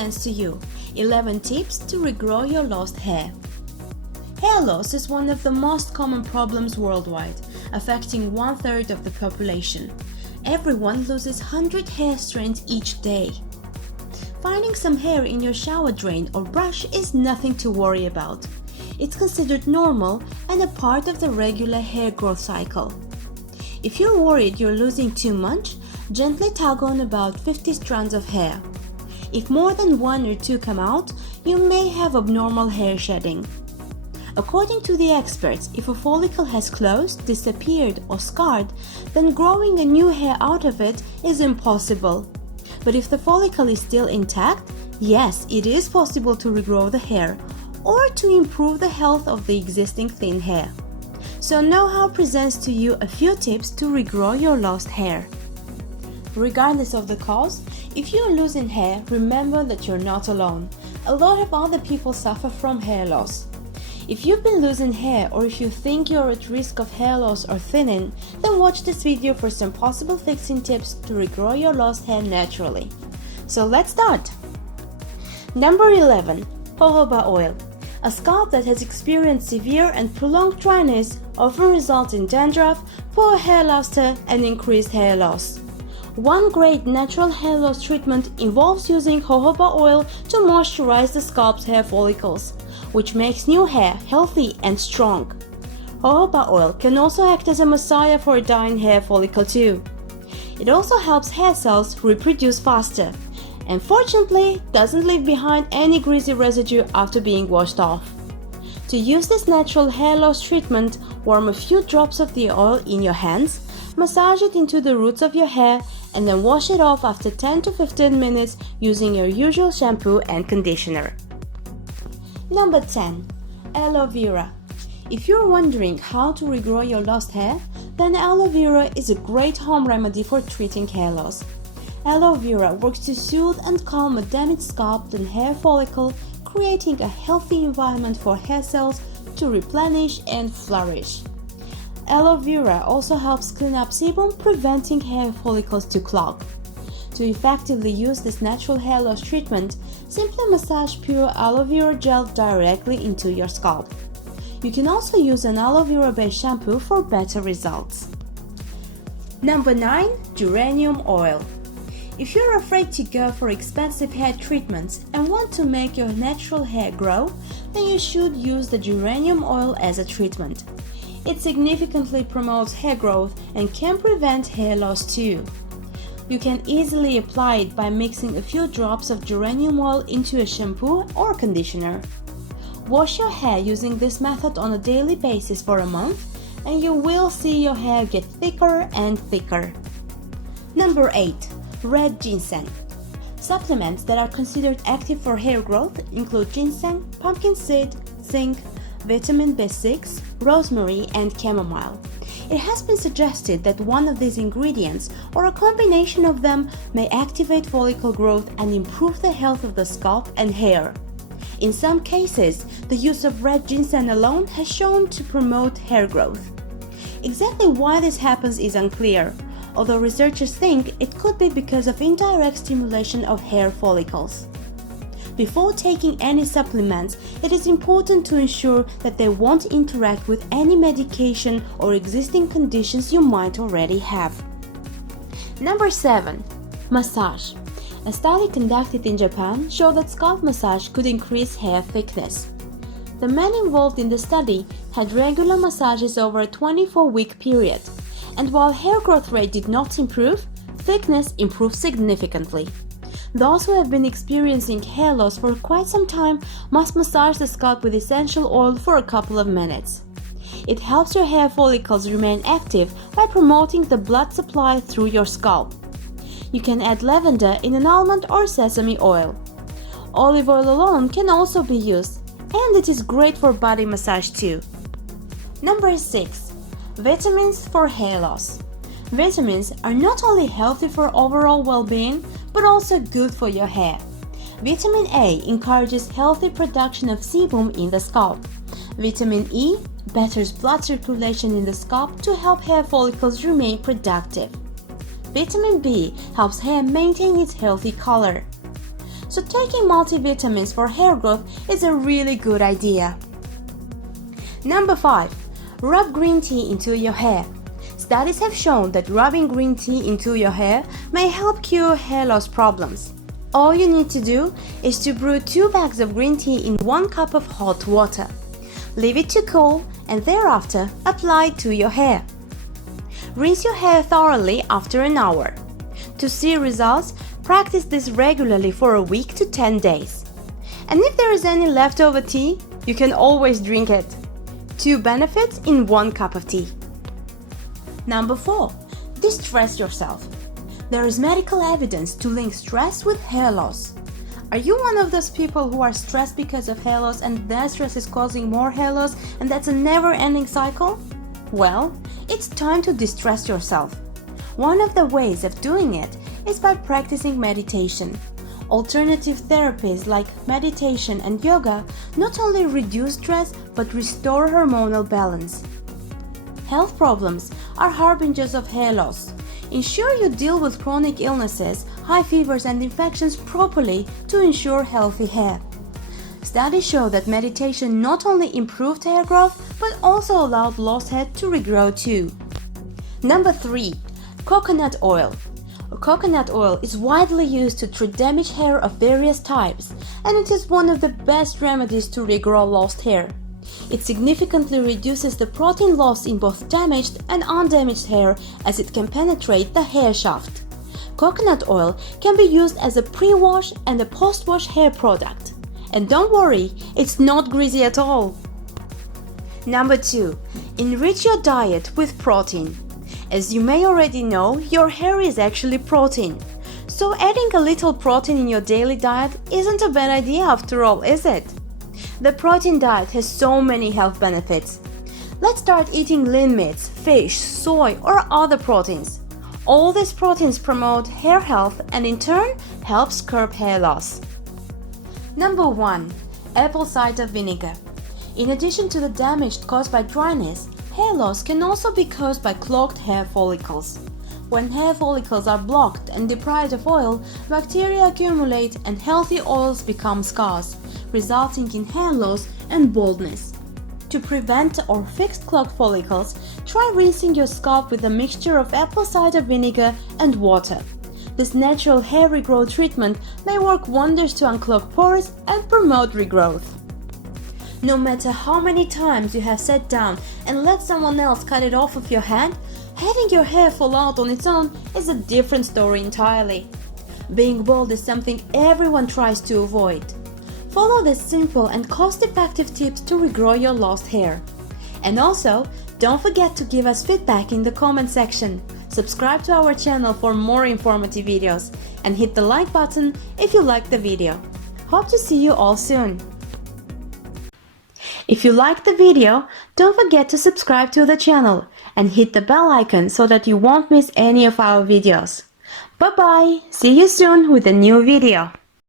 presents to you 11 tips to regrow your lost hair. Hair loss is one of the most common problems worldwide, affecting 1/3 of the population. Everyone loses 100 hair strands each day. Finding some hair in your shower drain or brush is nothing to worry about. It's considered normal and a part of the regular hair growth cycle. If you're worried you're losing too much, gently tug on about 50 strands of hair. If more than 1 or 2 come out, you may have abnormal hair shedding. According to the experts, if a follicle has closed, disappeared, or scarred, then growing a new hair out of it is impossible. But if the follicle is still intact, yes, it is possible to regrow the hair or to improve the health of the existing thin hair. So Knowhow presents to you a few tips to regrow your lost hair. Regardless of the cause, if you're losing hair, remember that you're not alone. A lot of other people suffer from hair loss. If you've been losing hair or if you think you're at risk of hair loss or thinning, then watch this video for some possible fixing tips to regrow your lost hair naturally. So let's start! Number 11. Jojoba oil. A scalp that has experienced severe and prolonged dryness often results in dandruff, poor hair luster, and increased hair loss. One great natural hair loss treatment involves using jojoba oil to moisturize the scalp's hair follicles, which makes new hair healthy and strong. Jojoba oil can also act as a messiah for a dying hair follicle too. It also helps hair cells reproduce faster, and fortunately doesn't leave behind any greasy residue after being washed off. To use this natural hair loss treatment, warm a few drops of the oil in your hands, massage it into the roots of your hair, and then wash it off after 10 to 15 minutes using your usual shampoo and conditioner. Number 10. Aloe Vera. If you're wondering how to regrow your lost hair, then aloe vera is a great home remedy for treating hair loss. Aloe vera works to soothe and calm a damaged scalp and hair follicle, creating a healthy environment for hair cells to replenish and flourish. Aloe vera also helps clean up sebum, preventing hair follicles to clog. To effectively use this natural hair loss treatment, simply massage pure aloe vera gel directly into your scalp. You can also use an aloe vera based shampoo for better results. Number 9. Geranium oil. If you're afraid to go for expensive hair treatments and want to make your natural hair grow, then you should use the geranium oil as a treatment. It significantly promotes hair growth and can prevent hair loss too. You can easily apply it by mixing a few drops of geranium oil into a shampoo or conditioner. Wash your hair using this method on a daily basis for a month, and you will see your hair get thicker and thicker. Number 8. Red ginseng. Supplements that are considered active for hair growth include ginseng, pumpkin seed, zinc, vitamin B6, rosemary, and chamomile. It has been suggested that one of these ingredients or a combination of them may activate follicle growth and improve the health of the scalp and hair. In some cases, the use of red ginseng alone has shown to promote hair growth. Exactly why this happens is unclear, although researchers think it could be because of indirect stimulation of hair follicles. Before taking any supplements, it is important to ensure that they won't interact with any medication or existing conditions you might already have. Number 7. Massage. A study conducted in Japan showed that scalp massage could increase hair thickness. The men involved in the study had regular massages over a 24-week period, and while hair growth rate did not improve, thickness improved significantly. Those who have been experiencing hair loss for quite some time must massage the scalp with essential oil for a couple of minutes. It helps your hair follicles remain active by promoting the blood supply through your scalp. You can add lavender in an almond or sesame oil. Olive oil alone can also be used, and it is great for body massage too. Number 6. Vitamins for hair loss. Vitamins are not only healthy for overall well-being, but also good for your hair. Vitamin A encourages healthy production of sebum in the scalp. Vitamin E betters blood circulation in the scalp to help hair follicles remain productive. Vitamin B helps hair maintain its healthy color. so taking multivitamins for hair growth is a really good idea. Number 5. Rub green tea into your hair. Studies have shown that rubbing green tea into your hair may help cure hair loss problems. All you need to do is to brew 2 bags of green tea in 1 cup of hot water. Leave it to cool and thereafter apply it to your hair. Rinse your hair thoroughly after an hour. To see results, practice this regularly for a week to 10 days. And if there is any leftover tea, you can always drink it. 2 benefits in 1 cup of tea. Number 4. Distress yourself. There is medical evidence to link stress with hair loss. Are you one of those people who are stressed because of hair loss and that stress is causing more hair loss and that's a never-ending cycle? Well, it's time to distress yourself. One of the ways of doing it is by practicing meditation. Alternative therapies like meditation and yoga not only reduce stress but restore hormonal balance. Health problems are harbingers of hair loss. Ensure you deal with chronic illnesses, high fevers and infections properly to ensure healthy hair. Studies show that meditation not only improved hair growth but also allowed lost hair to regrow too. Number 3. Coconut oil. Coconut oil is widely used to treat damaged hair of various types, and it is one of the best remedies to regrow lost hair. It significantly reduces the protein loss in both damaged and undamaged hair as it can penetrate the hair shaft. Coconut oil can be used as a pre-wash and a post-wash hair product. And don't worry, it's not greasy at all. Number 2. Enrich your diet with protein. As you may already know, your hair is actually protein. So adding a little protein in your daily diet isn't a bad idea after all, is it? The protein diet has so many health benefits. Let's start eating lean meats, fish, soy, or other proteins. All these proteins promote hair health and in turn helps curb hair loss. Number 1. Apple cider vinegar. In addition to the damage caused by dryness, hair loss can also be caused by clogged hair follicles. When hair follicles are blocked and deprived of oil, bacteria accumulate and healthy oils become scarce, resulting in hair loss and baldness. To prevent or fix clogged follicles, try rinsing your scalp with a mixture of apple cider vinegar and water. This natural hair regrow treatment may work wonders to unclog pores and promote regrowth. No matter how many times you have sat down and let someone else cut it off of your head, having your hair fall out on its own is a different story entirely. Being bald is something everyone tries to avoid. Follow these simple and cost-effective tips to regrow your lost hair. And also, don't forget to give us feedback in the comment section. Subscribe to our channel for more informative videos and hit the like button if you liked the video. Hope to see you all soon. If you liked the video, don't forget to subscribe to the channel and hit the bell icon so that you won't miss any of our videos. Bye bye! See you soon with a new video.